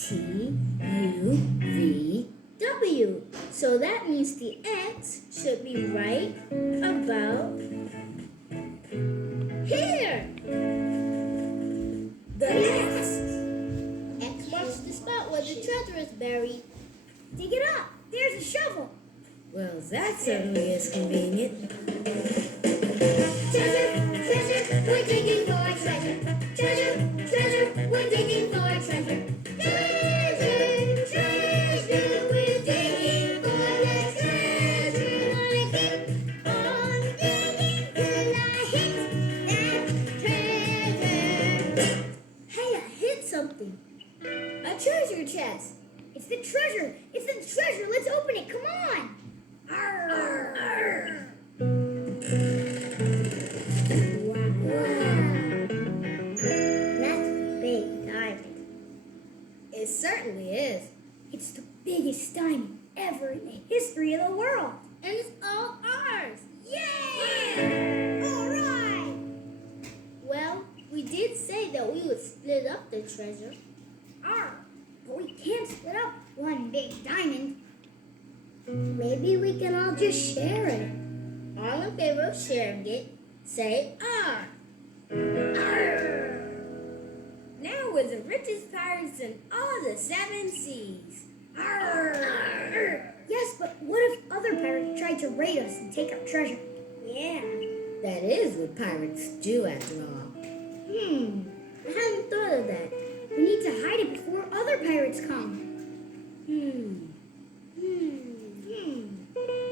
T-U-V-W. So that means the X should be right about here. The X marks the spot where the treasure is buried. Dig it up. There's a shovel. Well, that certainly is convenient. Treasure, treasure, we're digging for treasure. Treasure, treasure, we're digging for treasure. Treasure, treasure, we're digging for the treasure. I keep on digging till I hit that treasure. Hey, I hit something. A treasure chest. It's the treasure. It's the treasure. Let's open it. Come on. Arr, arr. It certainly is. It's the biggest diamond ever in the history of the world. And it's all ours. Yay! All right! Well, we did say that we would split up the treasure. But we can't split up one big diamond. Maybe we can all just share it. All in favor of sharing it, say R. R. Now we're the richest pirates in all the 7 seas. Arr! Arr! Yes, but what if other pirates tried to raid us and take our treasure? Yeah. That is what pirates do, after all. I hadn't thought of that. We need to hide it before other pirates come.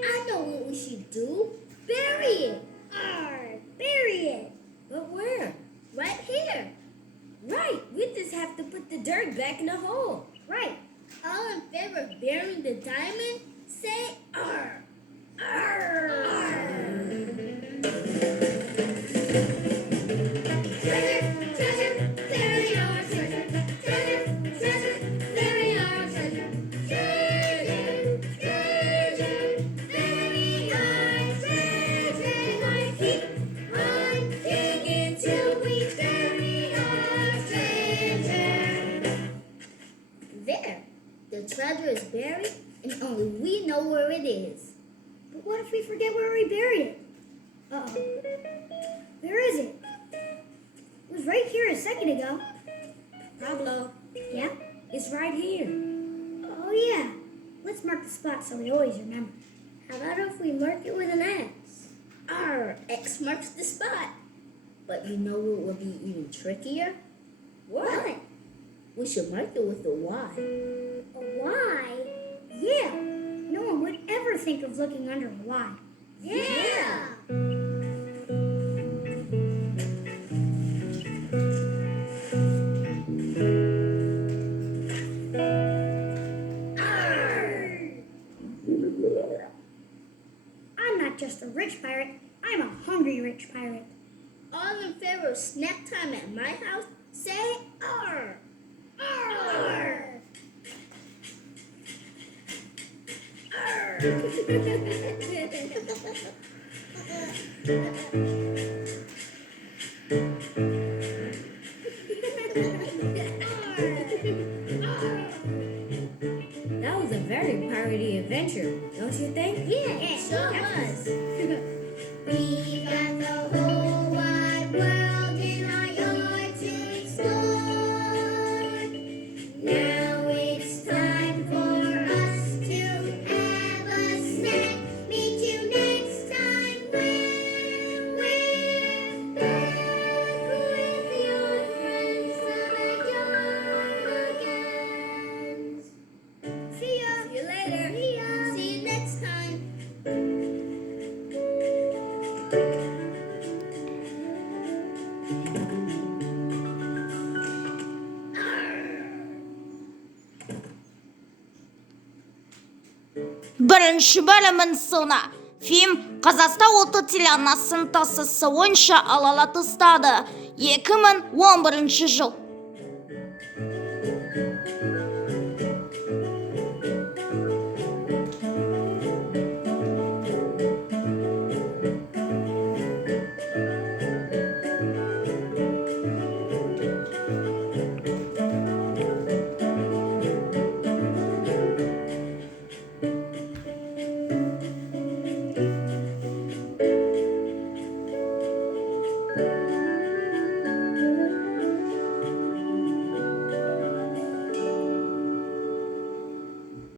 I know what we should do. Bury it. Arr! Bury it. But where? Right here. Right, we just have to put the dirt back in the hole. Right. All in favor of burying the diamond, say R. R. Treasure, treasure, bury our treasure. Treasure, treasure, bury our treasure. Treasure, treasure, bury our treasure. I keep on digging till we bury our treasure. There, the treasure is buried, and only we know where it is. But what if we forget where we buried it? Uh-oh. Where is it? It was right here a second ago. Pablo, Yeah? it's right here. Oh, yeah. Let's mark the spot so we always remember. How about if we mark it with an X? X marks the spot. But you know what would be even trickier? What? We should mark it with a Y. A Y? Yeah. No one would ever think of looking under a Y. Yeah. I'm not just a rich pirate, I'm a hungry rich pirate. All in favor of snack time at my house, say R. R. R. That was a very piratey adventure, don't you think? Yeah, it sure was. We got the whole wide world in our yard to explore. Now it's time for us to have a snack. Meet you next time when we're back with your friends, the Backyardigans. See ya. See you later. See ya. See you next time. Бірінші бөлімін сына. Фильм Қазақстан ұлттық телеарнасының тасысы ойынша алала тастады. 2011 жыл. Treasure.